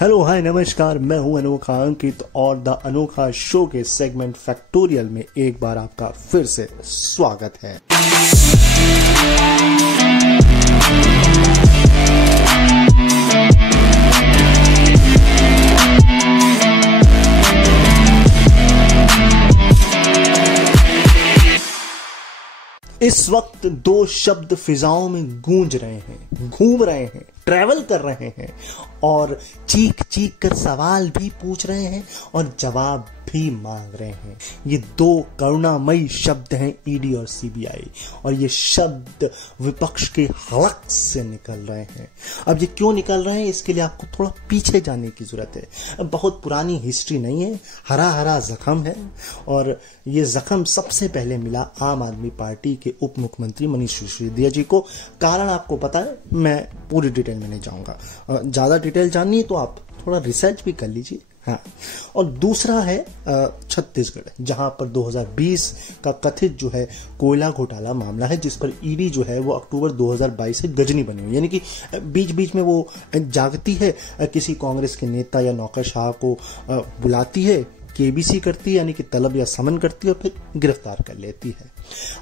Hello hi नमस्कार, मैं हूं अनोखा अंकित और द अनोखा शो के सेगमेंट फैक्टोरियल में एक बार आपका फिर से स्वागत है। इस वक्त दो शब्द फिजाओं में गूंज रहे हैं, घूम रहे हैं, ट्रैवल कर रहे हैं और चीख चीख कर सवाल भी पूछ रहे हैं और जवाब भी मांग रहे हैं। ये दो करुणामयी शब्द हैं, ईडी और सीबीआई, और ये शब्द विपक्ष के हलक से निकल रहे हैं। अब ये क्यों निकल रहे हैं, इसके लिए आपको थोड़ा पीछे जाने की जरूरत है। बहुत पुरानी हिस्ट्री नहीं है, हरा हरा जख्म है और ये जख्म सबसे पहले मिला आम आदमी पार्टी के उप मुख्यमंत्री मनीष सिसोदिया जी को। कारण आपको पता है, मैं पूरी डिटेल में नहीं जाऊंगा। ज्यादा डिटेल जाननी है तो आप थोड़ा रिसर्च भी कर लीजिए। हाँ, और दूसरा है छत्तीसगढ़, जहां पर 2020 का कथित जो है कोयला घोटाला मामला है, जिस पर ईडी जो है वो अक्टूबर 2022 से गजनी बनी हुई, यानी कि बीच बीच में वो जागती है, किसी कांग्रेस के नेता या नौकरशाह को बुलाती है, केबीसी करती है यानी कि तलब या समन करती है और फिर गिरफ्तार कर लेती है।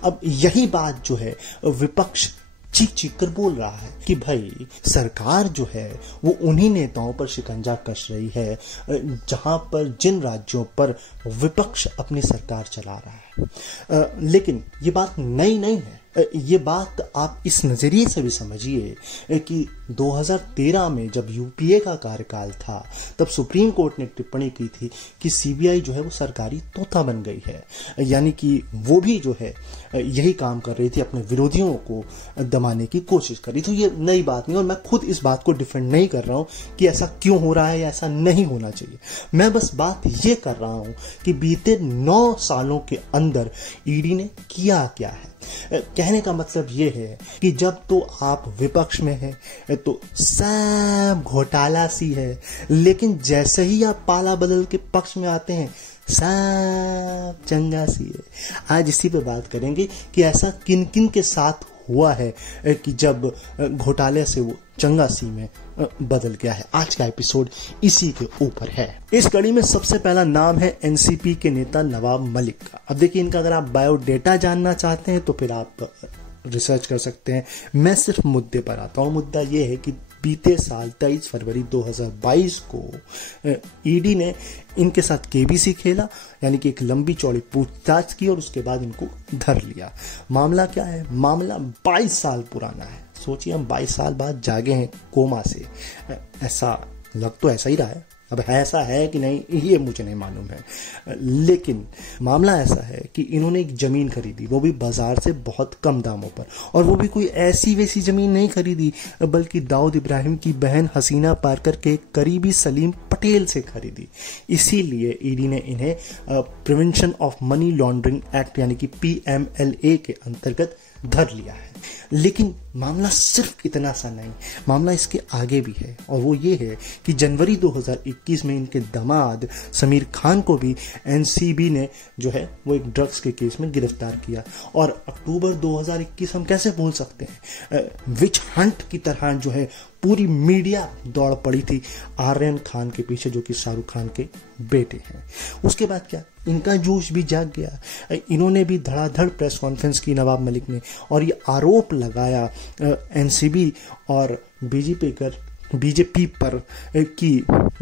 अब यही बात जो है विपक्ष चीख चीख कर बोल रहा है कि भाई सरकार जो है वो उन्हीं नेताओं पर शिकंजा कस रही है जहां पर जिन राज्यों पर विपक्ष अपनी सरकार चला रहा है। लेकिन ये बात नई नहीं है। ये बात आप इस नजरिए से भी समझिए कि 2013 में जब यूपीए का कार्यकाल था तब सुप्रीम कोर्ट ने टिप्पणी की थी कि सीबीआई जो है वो सरकारी तोता बन गई है, यानी कि वो भी जो है यही काम कर रही थी, अपने विरोधियों को दबाने की कोशिश कर रही थी। ये नई बात नहीं, और मैं खुद इस बात को डिफेंड नहीं कर रहा हूं कि ऐसा क्यों हो रहा है या ऐसा नहीं होना चाहिए। मैं बस बात ये कर रहा हूं कि बीते 9 सालों के अंदर ईडी ने किया क्या है। कहने का मतलब ये है कि जब तो आप विपक्ष में हैं तो सब घोटाला सी है, लेकिन जैसे ही आप पाला बदल के पक्ष में आते हैं सब चंगा सी है। आज इसी पे बात करेंगे कि ऐसा किन किन के साथ हुआ है कि जब घोटाले से वो चंगा सी में बदल गया है। आज का एपिसोड इसी के ऊपर है। इस कड़ी में सबसे पहला नाम है एनसीपी के नेता नवाब मलिक का। अब देखिए, इनका अगर आप बायोडेटा जानना चाहते हैं तो फिर आप रिसर्च कर सकते हैं। मैं सिर्फ मुद्दे पर आता हूँ। मुद्दा यह है कि बीते साल 23 फरवरी 2022 को ईडी ने इनके साथ केबीसी खेला, यानी कि एक लंबी चौड़ी पूछताछ की और उसके बाद इनको धर लिया। मामला क्या है? मामला 22 साल पुराना है। सोचिए, हम 22 साल बाद जागे हैं कोमा से। ऐसा लग तो ऐसा ही रहा है, अब ऐसा है कि नहीं ये मुझे नहीं मालूम है। लेकिन मामला ऐसा है कि इन्होंने एक जमीन खरीदी, वो भी बाजार से बहुत कम दामों पर, और वो भी कोई ऐसी वैसी जमीन नहीं खरीदी, बल्कि दाऊद इब्राहिम की बहन हसीना पारकर के करीबी सलीम पटेल से खरीदी। इसीलिए ईडी ने इन्हें prevention of money laundering act यानी कि PMLA के अंतर्गत धर लिया है। लेकिन मामला सिर्फ इतना सा नहीं, मामला इसके आगे भी है, और वो ये है कि जनवरी 2021 में इनके दामाद समीर खान को भी एनसीबी ने जो है वो एक ड्रग्स के केस में गिरफ्तार किया। और अक्टूबर 2021 हम कैसे भूल सकते हैं, विच हंट की तरह जो है पूरी मीडिया दौड़ पड़ी थी आर्यन खान के पीछे, जो कि शाहरुख खान के बेटे हैं। उसके बाद क्या, इनका जोश भी जाग गया। इन्होंने भी धड़ाधड़ प्रेस कॉन्फ्रेंस की नवाब मलिक ने, और ये आरोप लगाया एनसीबी और बीजेपी पर कि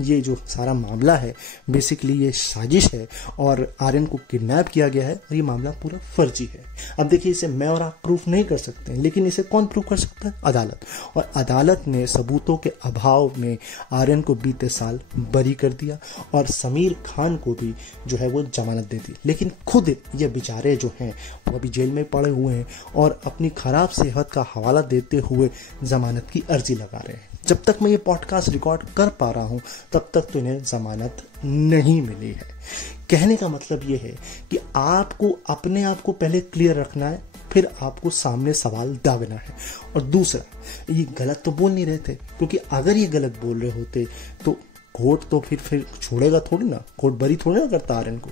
ये जो सारा मामला है बेसिकली ये साजिश है और आर्यन को किडनैप किया गया है और ये मामला पूरा फर्जी है। अब देखिए, इसे मैं और आप प्रूफ नहीं कर सकते हैं, लेकिन इसे कौन प्रूफ कर सकता है? अदालत। और अदालत ने सबूतों के अभाव में आर्यन को बीते साल बरी कर दिया और समीर खान को भी जो है वो जमानत दे दी। लेकिन खुद ये बेचारे जो हैं वो अभी जेल में पड़े हुए हैं और अपनी खराब सेहत का हवाला देते हुए जमानत की अर्जी लगा रहे हैं। जब तक मैं ये पॉडकास्ट रिकॉर्ड कर पा रहा हूं तब तक तो इन्हें जमानत नहीं मिली है। कहने का मतलब ये है कि आपको अपने आप को पहले क्लियर रखना है, फिर आपको सामने सवाल दागना है। और दूसरा, ये गलत तो बोल नहीं रहे थे, क्योंकि अगर ये गलत बोल रहे होते तो कोर्ट तो फिर छोड़ेगा थोड़ी ना, कोर्ट बरी थोड़ी ना करता आर्यन को।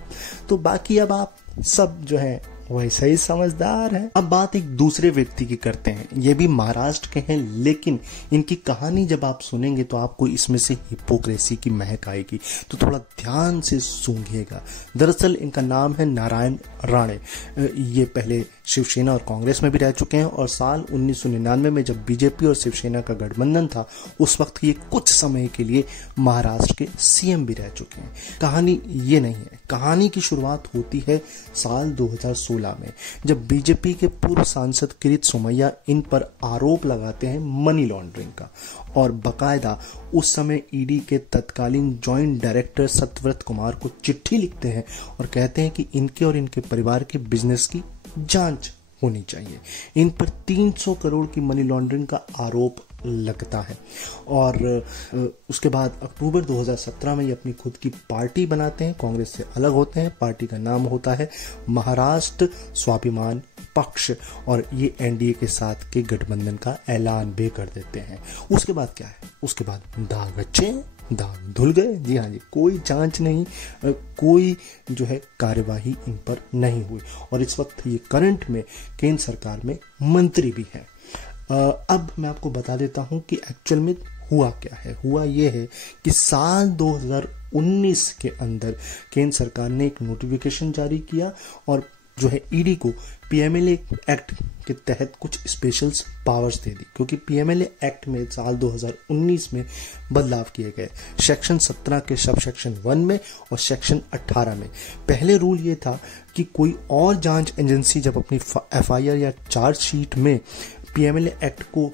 तो बाकी अब आप सब जो है वैसे ही समझदार है। अब बात एक दूसरे व्यक्ति की करते हैं, ये भी महाराष्ट्र के हैं, लेकिन इनकी कहानी जब आप सुनेंगे तो आपको इसमें से हिपोक्रेसी की महक आएगी, तो थोड़ा ध्यान से सूंघिएगा। दरअसल इनका नाम है नारायण राणे। ये पहले शिवसेना और कांग्रेस में भी रह चुके हैं और साल 1999 में जब बीजेपी और शिवसेना का गठबंधन था उस वक्त ये कुछ समय के लिए महाराष्ट्र के सीएम भी रह चुके हैं। कहानी ये नहीं है, कहानी की शुरुआत होती है साल 2016 में, जब बीजेपी के पूर्व सांसद किरीट सोमैया इन पर आरोप लगाते हैं मनी लॉन्ड्रिंग का, और बकायदा उस समय ईडी के तत्कालीन जॉइंट डायरेक्टर सत्यव्रत कुमार को चिट्ठी लिखते हैं और कहते हैं कि इनके और इनके परिवार के बिजनेस की जांच होनी चाहिए। इन पर 300 करोड़ की मनी लॉन्ड्रिंग का आरोप लगता है। और उसके बाद अक्टूबर 2017 में ये अपनी खुद की पार्टी बनाते हैं, कांग्रेस से अलग होते हैं। पार्टी का नाम होता है महाराष्ट्र स्वाभिमान पक्ष, और ये एनडीए के साथ के गठबंधन का ऐलान भी कर देते हैं। उसके बाद क्या है, उसके बाद दाग अच्छे दाग धुल गए। जी हाँ जी, कोई जांच नहीं, कोई जो है कार्यवाही इन पर नहीं हुई, और इस वक्त ये करंट में केंद्र सरकार में मंत्री भी हैं। अब मैं आपको बता देता हूं कि एक्चुअल में हुआ क्या है। हुआ ये है कि साल 2019 के अंदर केंद्र सरकार ने एक नोटिफिकेशन जारी किया और जो है ईडी को पीएमएलए एक्ट के तहत कुछ स्पेशल पावर्स दे दी, क्योंकि पीएमएलए एक्ट में साल 2019 में बदलाव किए गए। सेक्शन 17 के सब सेक्शन 1 में और सेक्शन 18 में। पहले रूल ये था कि कोई और जांच एजेंसी जब अपनी एफआईआर या चार्जशीट में पीएमएलए एक्ट को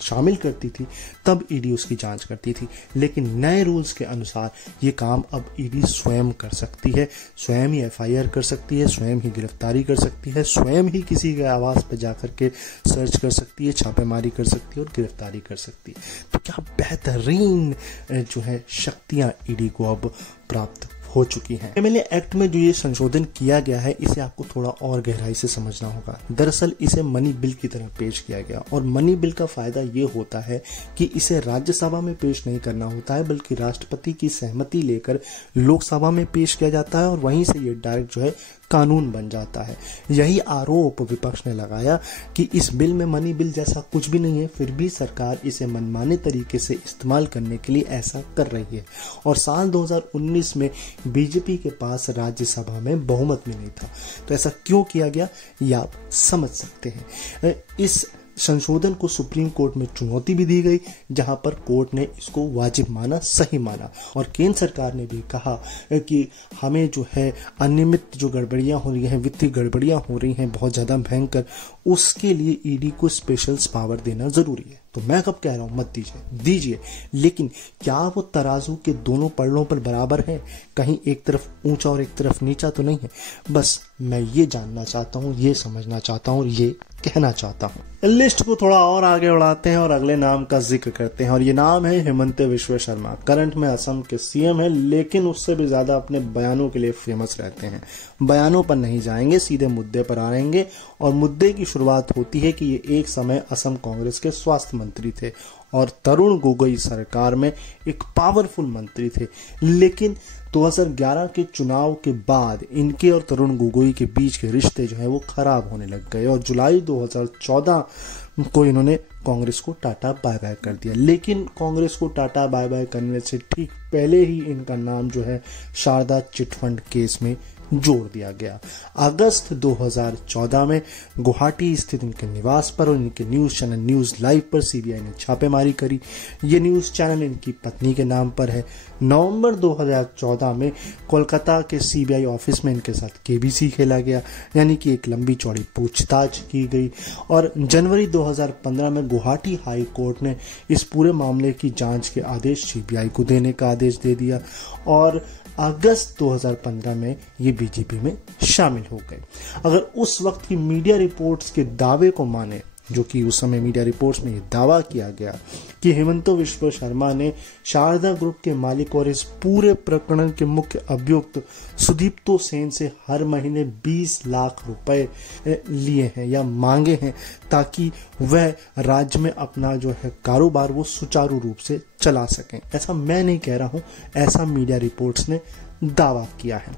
शामिल करती थी तब ईडी उसकी जांच करती थी, लेकिन नए रूल्स के अनुसार ये काम अब ईडी स्वयं कर सकती है, स्वयं ही एफआईआर कर सकती है, स्वयं ही गिरफ्तारी कर सकती है, स्वयं ही किसी के आवास पर जाकर के सर्च कर सकती है, छापेमारी कर सकती है और गिरफ्तारी कर सकती है। तो क्या बेहतरीन जो है शक्तियां ईडी को अब प्राप्त हो चुकी हैं। पीएमएलए एक्ट में जो ये संशोधन किया गया है इसे आपको थोड़ा और गहराई से समझना होगा। दरअसल इसे मनी बिल की तरह पेश किया गया, और मनी बिल का फायदा ये होता है कि इसे राज्यसभा में पेश नहीं करना होता है, बल्कि राष्ट्रपति की सहमति लेकर लोकसभा में पेश किया जाता है और वहीं से ये डायरेक्ट जो है कानून बन जाता है। यही आरोप विपक्ष ने लगाया कि इस बिल में मनी बिल जैसा कुछ भी नहीं है, फिर भी सरकार इसे मनमाने तरीके से इस्तेमाल करने के लिए ऐसा कर रही है। और साल 2019 में बीजेपी के पास राज्यसभा में बहुमत भी नहीं था, तो ऐसा क्यों किया गया ये आप समझ सकते हैं। इस संशोधन को सुप्रीम कोर्ट में चुनौती भी दी गई, जहां पर कोर्ट ने इसको वाजिब माना, सही माना, और केंद्र सरकार ने भी कहा कि हमें जो है अनियमित जो गड़बड़ियां हो रही हैं, वित्तीय गड़बड़ियां हो रही हैं बहुत ज्यादा भयंकर, उसके लिए ईडी को स्पेशल पावर देना जरूरी है। तो मैं कब कह रहा हूं मत दीजिए, लेकिन क्या वो तराजू के दोनों पलड़ों पर बराबर है? कहीं एक तरफ ऊंचा और एक तरफ नीचा तो नहीं है? बस मैं ये जानना चाहता हूं, ये समझना चाहता हूं और ये कहना चाहता हूं। लिस्ट को थोड़ा और आगे बढ़ाते हैं और अगले नाम का जिक्र करते हैं, और ये नाम है हेमंत बिश्व शर्मा। करंट में असम के सीएम है, लेकिन उससे भी ज्यादा अपने बयानों के लिए फेमस रहते हैं। बयानों पर नहीं जाएंगे, सीधे मुद्दे पर आएंगे, और मुद्दे की शुरुआत होती है कि ये एक समय असम कांग्रेस के स्वास्थ्य मंत्री थे और तरुण गोगोई सरकार में एक पावरफुल मंत्री थे, लेकिन 2011 के चुनाव के बाद इनके और तरुण गोगोई के बीच के रिश्ते जो है वो खराब होने लग गए, और जुलाई 2014 को इन्होंने कांग्रेस को टाटा बाय बाय कर दिया। लेकिन कांग्रेस को टाटा बाय बाय करने से ठीक पहले ही इनका नाम जो है शारदा चिटफंड केस में जोड़ दिया गया। अगस्त 2014 में गुवाहाटी स्थित इनके निवास पर और इनके न्यूज चैनल न्यूज लाइव पर सीबीआई ने छापेमारी करी। ये न्यूज चैनल इनकी पत्नी के नाम पर है। नवंबर 2014 में कोलकाता के सीबीआई ऑफिस में इनके साथ केबीसी खेला गया, यानी कि एक लंबी चौड़ी पूछताछ की गई, और जनवरी 2015 में गुवाहाटी हाई कोर्ट ने इस पूरे मामले की जांच के आदेश सीबीआई को देने का आदेश दे दिया, और अगस्त 2015 में ये बीजेपी में शामिल हो गए। अगर उस वक्त की मीडिया रिपोर्ट्स के दावे को माने, जो कि उस समय मीडिया रिपोर्ट्स में ये दावा किया गया कि हेमंत बिश्व शर्मा ने शारदा ग्रुप के मालिक और इस पूरे प्रकरण के मुख्य अभियुक्त सुदीप्तो सेन से हर महीने 20 लाख रुपए लिए हैं या मांगे हैं, ताकि वह राज्य में अपना जो है कारोबार वो सुचारू रूप से चला सकें। ऐसा मैं नहीं कह रहा हूं, ऐसा मीडिया रिपोर्ट्स ने दावा किया है।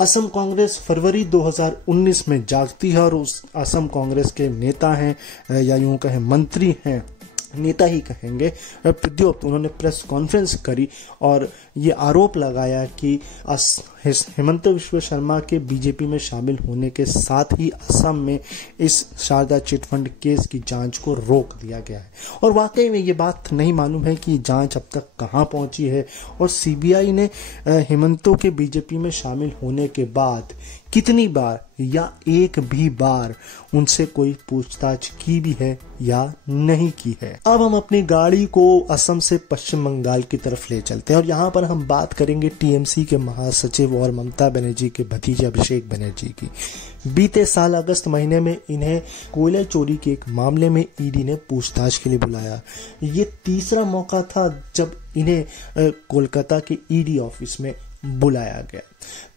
असम कांग्रेस फरवरी 2019 में जागती है और उस असम कांग्रेस के नेता हैं या यूं कहें मंत्री हैं, नेता ही कहेंगे, प्रद्योत, उन्होंने प्रेस कॉन्फ्रेंस करी और ये आरोप लगाया कि हेमंत विश्व शर्मा के बीजेपी में शामिल होने के साथ ही असम में इस शारदा चिटफंड केस की जांच को रोक दिया गया है। और वाकई में ये बात नहीं मालूम है कि जांच अब तक कहां पहुंची है और सीबीआई ने हेमंतों के बीजेपी में शामिल होने के बाद कितनी बार या एक भी बार उनसे कोई पूछताछ की भी है या नहीं की है। अब हम अपनी गाड़ी को असम से पश्चिम बंगाल की तरफ ले चलते हैं और यहाँ पर हम बात करेंगे टीएमसी के महासचिव और ममता बनर्जी के भतीजे अभिषेक बनर्जी की। बीते साल अगस्त महीने में इन्हें कोयला चोरी के एक मामले में ईडी ने पूछताछ के लिए बुलाया। ये तीसरा मौका था जब इन्हें कोलकाता के ईडी ऑफिस में बुलाया गया।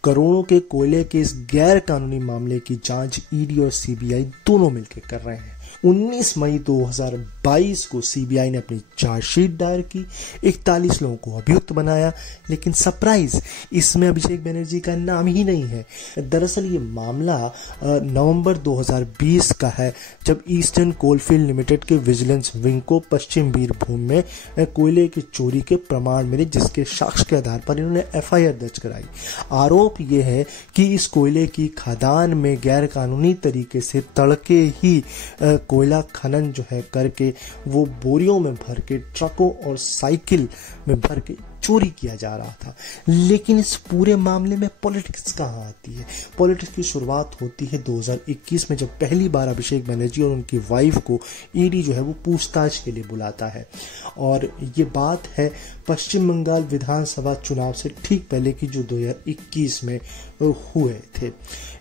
करोड़ों के कोयले के इस गैर कानूनी मामले की जांच ईडी और सीबीआई दोनों मिलकर कर रहे हैं। 19 मई 2022 को सीबीआई ने अपनी चार्जशीट दायर की, 41 लोगों को अभियुक्त बनाया, लेकिन सरप्राइज, इसमें अभिषेक बनर्जी का नाम ही नहीं है। दरअसल ये मामला नवंबर 2020 का है, जब ईस्टर्न कोलफील्ड लिमिटेड के विजिलेंस विंग को पश्चिम बीरभूम में कोयले की चोरी के प्रमाण मिले, जिसके साक्ष्य के आधार पर इन्होंने एफआईआर दर्ज कराई। आरोप यह है कि इस कोयले की खदान में गैर कानूनी तरीके से तड़के ही कोयला खनन जो है करके वो बोरियों में भर के ट्रकों और साइकिल में भर के चोरी किया जा रहा था। लेकिन इस पूरे मामले में पॉलिटिक्स कहाँ आती है? पॉलिटिक्स की शुरुआत होती है 2021 में, जब पहली बार अभिषेक बनर्जी और उनकी वाइफ को ईडी जो है वो पूछताछ के लिए बुलाता है। और ये बात है पश्चिम बंगाल विधानसभा चुनाव से ठीक पहले की, जो 2021 में हुए थे।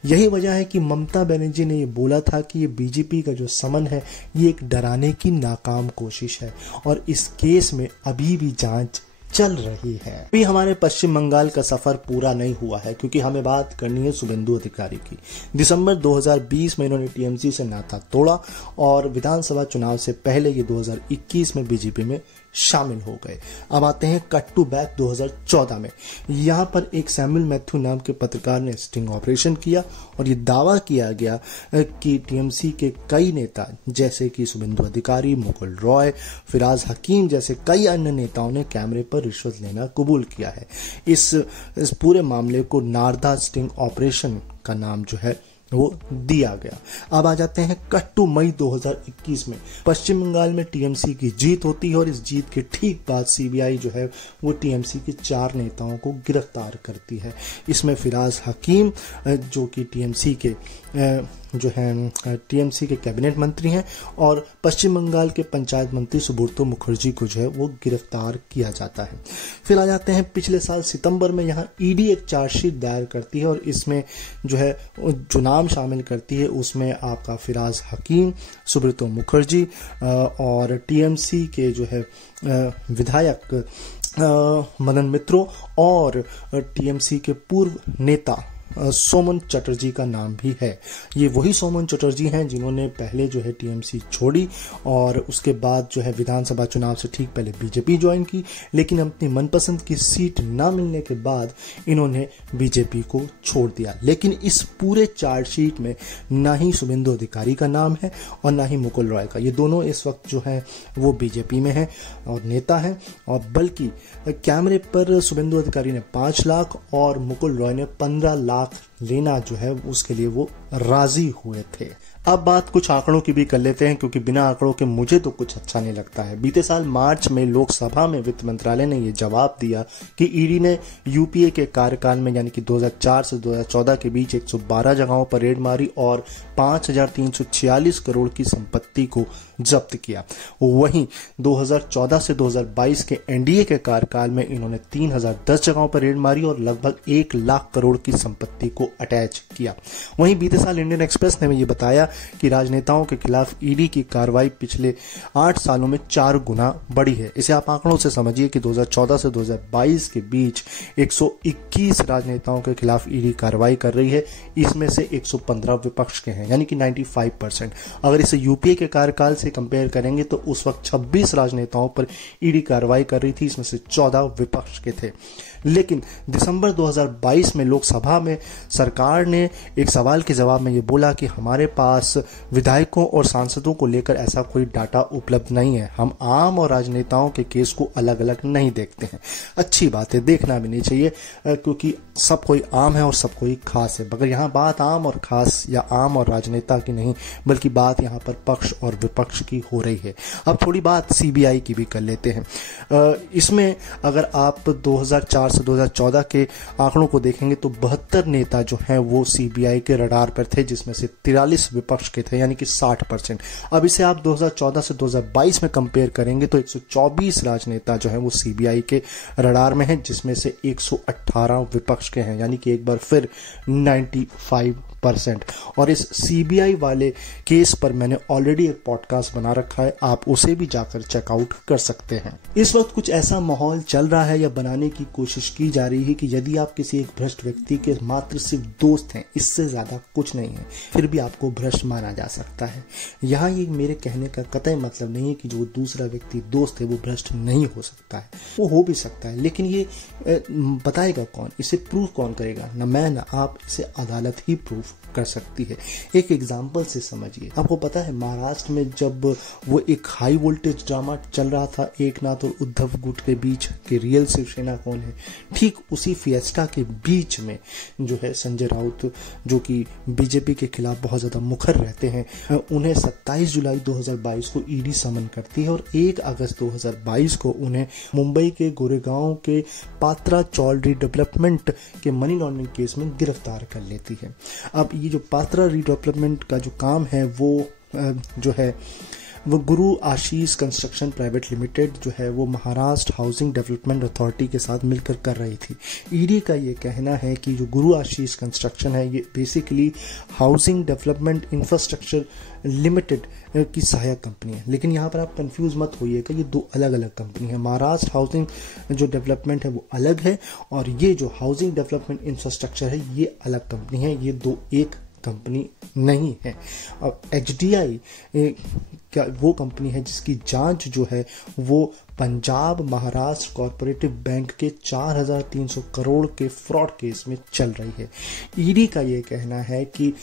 यही वजह है कि ममता बनर्जी ने ये बोला था कि ये बीजेपी का जो समन है ये एक डराने की नाकाम कोशिश है और इस केस में अभी भी जांच चल रही है। अभी हमारे पश्चिम बंगाल का सफर पूरा नहीं हुआ है, क्योंकि हमें बात करनी है शुभेंदु अधिकारी की। दिसंबर 2020 में इन्होंने टीएमसी से नाता तोड़ा और विधानसभा चुनाव से पहले ये 2021 में बीजेपी में शामिल हो गए। अब आते हैं कट टू बैक 2014 में। यहाँ पर एक सैमुअल मैथ्यू नाम के पत्रकार ने स्टिंग ऑपरेशन किया और ये दावा किया गया कि टीएमसी के कई नेता जैसे कि शुभेंदु अधिकारी, मुकुल रॉय, फिराज हकीम जैसे कई अन्य नेताओं ने कैमरे पर रिश्वत लेना कबूल किया है। इस पूरे मामले को नारदा स्टिंग ऑपरेशन का नाम जो है वो दिया गया। अब आ जाते हैं कट टू मई 2021 में। पश्चिम बंगाल में टीएमसी की जीत होती है और इस जीत के ठीक बाद सीबीआई जो है वो टीएमसी के 4 नेताओं को गिरफ्तार करती है। इसमें फिराज हकीम जो कि टीएमसी के कैबिनेट मंत्री हैं और पश्चिम बंगाल के पंचायत मंत्री सुब्रतो मुखर्जी को जो है वो गिरफ्तार किया जाता है। फिर आ जाते हैं पिछले साल सितंबर में। यहाँ ईडी एक चार्जशीट दायर करती है और इसमें जो है जो नाम शामिल करती है उसमें आपका फिराज हकीम, सुब्रतो मुखर्जी और टीएमसी के जो है विधायक मदन मित्रों और टीएमसी के पूर्व नेता सोमन चटर्जी का नाम भी है। ये वही सोमन चटर्जी हैं जिन्होंने पहले जो है टीएमसी छोड़ी और उसके बाद जो है विधानसभा चुनाव से ठीक पहले बीजेपी ज्वाइन की, लेकिन अपनी मनपसंद की सीट ना मिलने के बाद इन्होंने बीजेपी को छोड़ दिया। लेकिन इस पूरे चार्जशीट में ना ही शुभेंदु अधिकारी का नाम है और ना ही मुकुल रॉय का। ये दोनों इस वक्त जो है वो बीजेपी में है और नेता हैं, और बल्कि कैमरे पर शुभेंदु अधिकारी ने 5 लाख और मुकुल रॉय ने 15 लाख लेना जो है उसके लिए वो राजी हुए थे। अब बात कुछ आंकड़ों की भी कर लेते हैं, क्योंकि बिना आंकड़ों के मुझे तो कुछ अच्छा नहीं लगता है। बीते साल मार्च में लोकसभा में वित्त मंत्रालय ने यह जवाब दिया कि ईडी ने यूपीए के कार्यकाल में यानी कि 2004 से 2014 के बीच 112 जगहों पर रेड मारी और 5,346 करोड़ की संपत्ति को जब्त किया। वहीं 2014 से 2022 के एनडीए के कार्यकाल में इन्होंने 3,010 जगहों पर रेड मारी और लगभग 1 लाख करोड़ की संपत्ति को अटैच किया। वहीं बीते साल इंडियन एक्सप्रेस ने ये बताया कि राजनेताओं के खिलाफ ईडी की कार्रवाई पिछले 8 सालों में 4 गुना बढ़ी है। इसे आप आंकड़ों से समझिए कि 2014 से 2022 के बीच 121 राजनेताओं के खिलाफ ईडी कार्रवाई कर रही है। इसमें से 115 विपक्ष के हैं, यानी कि 95%। अगर इसे यूपीए के कार्यकाल से कंपेयर करेंगे तो उस वक्त 26 राजनेताओं पर ईडी कार्रवाई कर रही थी, इसमें से 14 विपक्ष के थे। लेकिन दिसंबर 2022 में लोकसभा में सरकार ने एक सवाल के जवाब में ये बोला कि हमारे पास विधायकों और सांसदों को लेकर ऐसा कोई डाटा उपलब्ध नहीं है, हम आम और राजनेताओं के केस को अलग अलग नहीं देखते हैं। अच्छी बात है, देखना भी नहीं चाहिए, क्योंकि सब कोई आम है और सब कोई खास है। मगर यहाँ बात आम और खास या आम और राजनेता की नहीं, बल्कि बात यहाँ पर पक्ष और विपक्ष की हो रही है। अब थोड़ी बात सीबीआई की भी कर लेते हैं। इसमें अगर आप 2004 से 2014 के आंकड़ों को देखेंगे तो 72 नेता जो हैं वो सीबीआई के रडार पर थे, जिसमें से 43 विपक्ष के थे, यानी कि 60%। अब इसे आप 2014 से 2022 में कंपेयर करेंगे तो 124 राजनेता जो हैं वो सीबीआई के रडार में हैं, जिसमें से 118 विपक्ष के हैं, यानी कि एक बार फिर 95%। और इस सीबीआई वाले केस पर मैंने ऑलरेडी एक पॉडकास्ट बना रखा है, आप उसे भी जाकर चेकआउट कर सकते हैं। इस वक्त कुछ ऐसा माहौल चल रहा है या बनाने की कोशिश की जा रही है कि यदि आप किसी एक भ्रष्ट व्यक्ति के मात्र सिर्फ दोस्त हैं, इससे ज्यादा कुछ नहीं है, फिर भी आपको भ्रष्ट माना जा सकता है। यहाँ ये मेरे कहने का कतई मतलब नहीं है कि जो दूसरा व्यक्ति दोस्त है वो भ्रष्ट नहीं हो सकता है, वो हो भी सकता है, लेकिन ये बताएगा कौन, इसे प्रूव कौन करेगा? न मैं न आप, इसे अदालत ही प्रूव कर सकती है। एक एग्जाम्पल से समझिए। आपको पता है महाराष्ट्र में जब वो एक हाई वोल्टेज ड्रामा चल रहा था एकनाथ और उद्धव गुट के बीच कि रियल शिवसेना कौन है, ठीक उसी फिएस्टा के बीच में जो है संजय राउत, जो कि बीजेपी के खिलाफ बहुत ज्यादा मुखर रहते हैं, उन्हें 27 जुलाई 2022 को ईडी समन करती है और 1 अगस्त 2022 को उन्हें मुंबई के गोरेगांव के पात्रा चौल रिडेवलपमेंट के मनी लॉन्ड्रिंग केस में गिरफ्तार कर लेती है। अब ये जो पात्रा रिडेवलपमेंट का जो काम है वो गुरु आशीष कंस्ट्रक्शन प्राइवेट लिमिटेड जो है वो महाराष्ट्र हाउसिंग डेवलपमेंट अथॉरिटी के साथ मिलकर कर रही थी। ईडी का ये कहना है कि जो गुरु आशीष कंस्ट्रक्शन है ये basically housing development infrastructure limited की सहायक कंपनी है। लेकिन यहाँ पर आप कंफ्यूज मत होइएगा, ये 2 अलग अलग कंपनी है। महाराष्ट्र हाउसिंग जो डेवलपमेंट है वो अलग है और ये जो हाउसिंग डेवलपमेंट इंफ्रास्ट्रक्चर है ये अलग कंपनी है, ये 2 एक कंपनी नहीं है। और एचडीआई क्या वो कंपनी है जिसकी जांच जो है वो पंजाब महाराष्ट्र कॉर्पोरेटिव बैंक के 4,300 करोड़ के फ्रॉड केस में चल रही है। ईडी का ये कहना है कि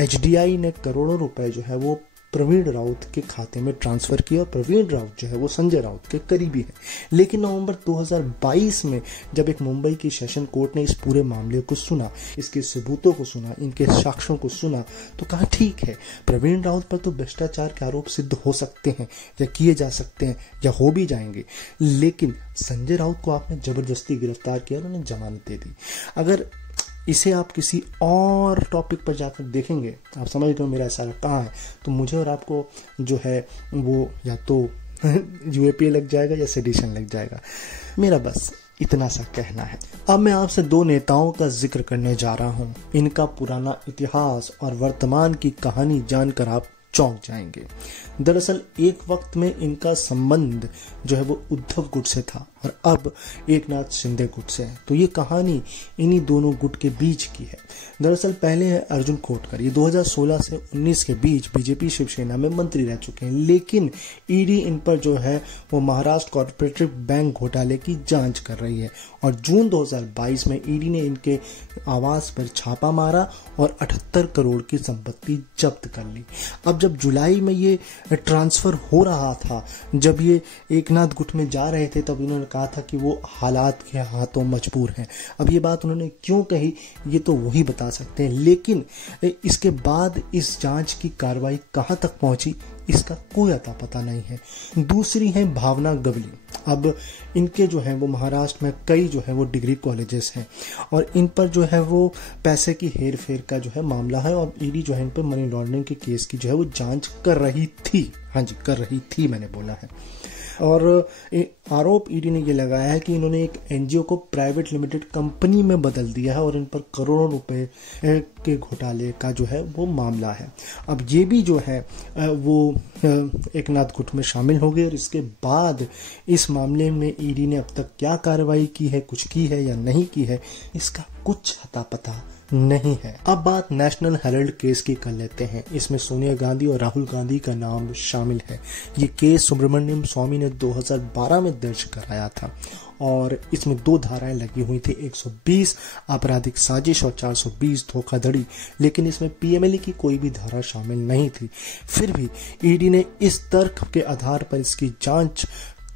एचडीआई ने करोड़ों रुपए जो है वो प्रवीण राउत के खाते में ट्रांसफर किया। प्रवीण राउत जो है वो संजय राउत के करीबी है। लेकिन नवंबर 2022 में जब एक मुंबई की सेशन कोर्ट ने इस पूरे मामले को सुना, इसके सबूतों को सुना, इनके साक्ष्यों को सुना, तो कहा ठीक है, प्रवीण राउत पर तो भ्रष्टाचार के आरोप सिद्ध हो सकते हैं या किए जा सकते हैं या हो भी जाएंगे, लेकिन संजय राउत को आपने जबरदस्ती गिरफ्तार किया, उन्होंने जमानत दे दी। अगर इसे आप किसी और टॉपिक पर जाकर देखेंगे, आप समझ गए मेरा इशारा कहाँ है, तो मुझे और आपको जो है वो या तो यूएपीए लग जाएगा या सेडिशन लग जाएगा। मेरा बस इतना सा कहना है। अब मैं आपसे 2 नेताओं का जिक्र करने जा रहा हूँ। इनका पुराना इतिहास और वर्तमान की कहानी जानकर आप चौंक जाएंगे। दरअसल एक वक्त में इनका संबंध जो है वो उद्धव गुट से था और अब एकनाथ शिंदे गुट से है। तो ये कहानी इन्हीं दोनों गुट के बीच की है। दरअसल पहले है अर्जुन खोटकर, ये 2016 से 19 के बीच बीजेपी शिवसेना में मंत्री रह चुके हैं, लेकिन ईडी इन पर जो है वो महाराष्ट्र कॉर्पोरेटिव बैंक घोटाले की जांच कर रही है और जून 2022 में ईडी ने इनके आवास पर छापा मारा और 78 करोड़ की संपत्ति जब्त कर ली। अब जब जुलाई में ये ट्रांसफर हो रहा था, जब ये एकनाथ गुट में जा रहे थे, तब इन्होंने कहा था कि वो हालात के हाथों मजबूर हैं। अब ये बात उन्होंने क्यों कही ये तो वही बता सकते हैं, लेकिन इसके बाद इस जांच की कार्रवाई कहां तक पहुंची इसका कोई अता पता नहीं है। दूसरी है भावना गवली। अब इनके जो है वो महाराष्ट्र में कई जो है वो डिग्री कॉलेजेस हैं और इन पर जो है वो पैसे की हेर फेर का जो है मामला है और ईडी जो है इन पर मनी लॉन्ड्रिंग के केस की जो है वो जांच कर रही थी। हाँ जी, कर रही थी, मैंने बोला है। और आरोप ईडी ने ये लगाया है कि इन्होंने एक एनजीओ को प्राइवेट लिमिटेड कंपनी में बदल दिया है और इन पर करोड़ों रुपए के घोटाले का जो है वो मामला है। अब ये भी जो है वो एक नाथ गुट में शामिल हो गए और इसके बाद इस मामले में ईडी ने अब तक क्या कार्रवाई की है, कुछ की है या नहीं की है, इसका कुछ अता पता नहीं है। अब बात नेशनल हेराल्ड केस की कर लेते हैं। इसमें सोनिया गांधी और राहुल गांधी का नाम शामिल है। ये केस सुब्रमण्यम स्वामी ने 2012 में दर्ज कराया था और इसमें 2 धाराएं लगी हुई थी, 120 आपराधिक साजिश और 420 धोखाधड़ी, लेकिन इसमें पीएमएलए की कोई भी धारा शामिल नहीं थी। फिर भी ईडी ने इस तर्क के आधार पर इसकी जांच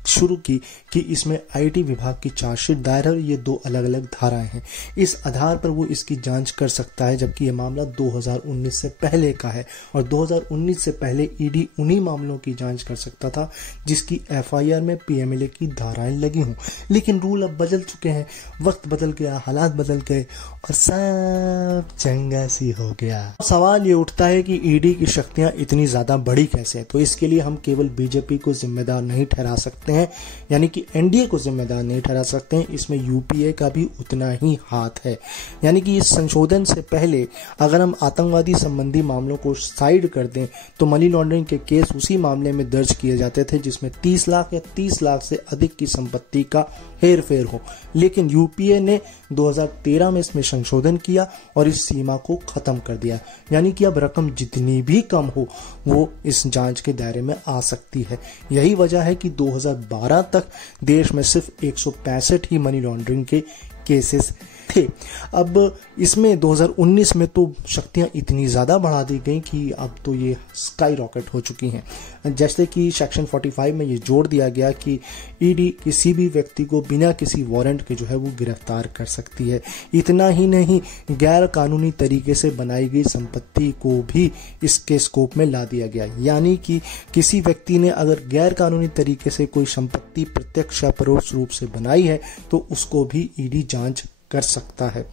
शुरू की कि इसमें आईटी विभाग की चार्जशीट दायर है और ये 2 अलग अलग धाराएं हैं। इस आधार पर वो इसकी जांच कर सकता है, जबकि ये मामला 2019 से पहले का है और 2019 से पहले ईडी उन्हीं मामलों की जांच कर सकता था जिसकी एफआईआर में पीएमएलए की धाराएं लगी हों। लेकिन रूल अब बदल चुके हैं, वक्त बदल गया, हालात बदल गए और सब चंगा सी हो गया। सवाल ये उठता है कि ईडी की शक्तियां इतनी ज्यादा बड़ी कैसे? तो इसके लिए हम केवल बीजेपी को जिम्मेदार नहीं ठहरा सकते हैं, यानी कि एनडीए को जिम्मेदार नहीं ठहरा सकते हैं। इसमें यूपीए का भी उतना ही हाथ है। यानी कि इस संशोधन से पहले अगर हम आतंकवादी संबंधी मामलों को साइड कर दें तो मनी लॉन्ड्रिंग के केस उसी मामले में दर्ज किए जाते थे जिसमें 30 लाख या 30 लाख से अधिक की संपत्ति का हेर फेर हो। लेकिन यूपीए ने 2013 में इसमें संशोधन किया और इस सीमा को खत्म कर दिया, यानी कि अब रकम जितनी भी कम हो वो इस जांच के दायरे में आ सकती है। यही वजह है कि 2012 तक देश में सिर्फ 165 ही मनी लॉन्ड्रिंग के केसेस थे। अब इसमें 2019 में तो शक्तियां इतनी ज़्यादा बढ़ा दी गई कि अब तो ये स्काई रॉकेट हो चुकी हैं। जैसे कि सेक्शन 45 में ये जोड़ दिया गया कि ईडी किसी भी व्यक्ति को बिना किसी वारंट के जो है वो गिरफ्तार कर सकती है। इतना ही नहीं, गैर कानूनी तरीके से बनाई गई संपत्ति को भी इसके स्कोप में ला दिया गया। यानी कि किसी व्यक्ति ने अगर गैर कानूनी तरीके से कोई संपत्ति प्रत्यक्ष या परोक्ष रूप से बनाई है तो उसको भी ईडी जांच कर सकता है।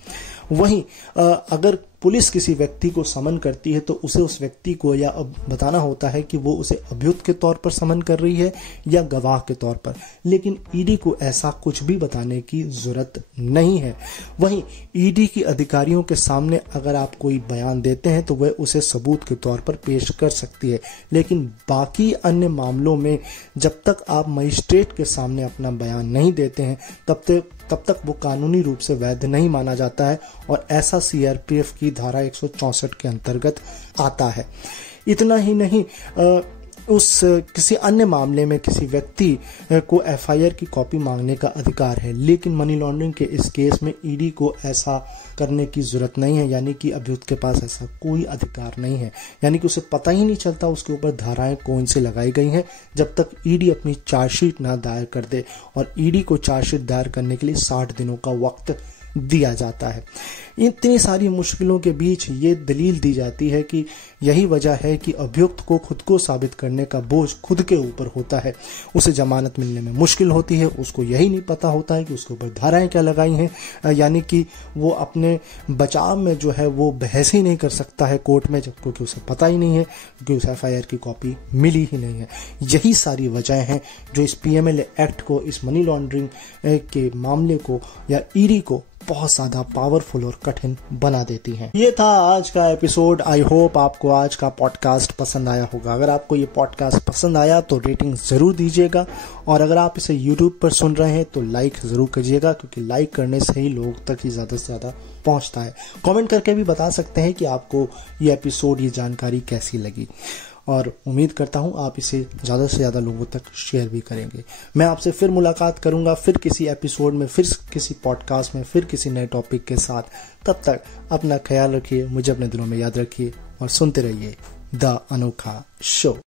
वहीं अगर पुलिस किसी व्यक्ति को समन करती है तो उसे उस व्यक्ति को या अब बताना होता है कि वो उसे अभियुक्त के तौर पर समन कर रही है या गवाह के तौर पर, लेकिन ईडी को ऐसा कुछ भी बताने की जरूरत नहीं है। वहीं ईडी की अधिकारियों के सामने अगर आप कोई बयान देते हैं तो वह उसे सबूत के तौर पर पेश कर सकती है, लेकिन बाकी अन्य मामलों में जब तक आप मजिस्ट्रेट के सामने अपना बयान नहीं देते हैं तब तक वो कानूनी रूप से वैध नहीं माना जाता है और ऐसा सीआरपीएफ की धारा 164 के अंतर्गत आता है। इतना ही नहीं, उस किसी अन्य मामले में किसी व्यक्ति को एफआईआर की कॉपी मांगने का अधिकार है, लेकिन मनी लॉन्ड्रिंग के इस केस में ईडी को ऐसा करने की जरूरत नहीं है। यानी कि अभियुक्त के पास ऐसा कोई अधिकार नहीं है, यानी कि उसे पता ही नहीं चलता उसके ऊपर धाराएं कौन से लगाई गई हैं जब तक ईडी अपनी चार्जशीट ना दायर कर दे। और ईडी को चार्जशीट दायर करने के लिए 60 दिनों का वक्त दिया जाता है। इतनी सारी मुश्किलों के बीच ये दलील दी जाती है कि यही वजह है कि अभियुक्त को खुद को साबित करने का बोझ खुद के ऊपर होता है। उसे जमानत मिलने में मुश्किल होती है, उसको यही नहीं पता होता है कि उसके ऊपर धाराएं क्या लगाई हैं, यानी कि वो अपने बचाव में जो है वो बहस ही नहीं कर सकता है कोर्ट में, जब क्योंकि उसे पता ही नहीं है, क्योंकि उसे एफआईआर की कॉपी मिली ही नहीं है। यही सारी वजह हैं जो इस पीएमएलए एक्ट को, इस मनी लॉन्ड्रिंग के मामले को या ईडी को बहुत ज्यादा पावरफुल और कठिन बना देती हैं। ये था आज का एपिसोड। आई होप आपको आज का पॉडकास्ट पसंद आया होगा। अगर आपको ये पॉडकास्ट पसंद आया तो रेटिंग जरूर दीजिएगा और अगर आप इसे यूट्यूब पर सुन रहे हैं तो लाइक जरूर करिएगा, क्योंकि लाइक करने से ही लोग तक ही ज्यादा से ज्यादा पहुंचता है। कमेंट करके भी बता सकते हैं कि आपको ये एपिसोड, ये जानकारी कैसी लगी और उम्मीद करता हूं आप इसे ज़्यादा से ज़्यादा लोगों तक शेयर भी करेंगे। मैं आपसे फिर मुलाकात करूंगा, फिर किसी एपिसोड में, फिर किसी पॉडकास्ट में, फिर किसी नए टॉपिक के साथ। तब तक अपना ख्याल रखिए, मुझे अपने दिलों में याद रखिए और सुनते रहिए द अनोखा शो।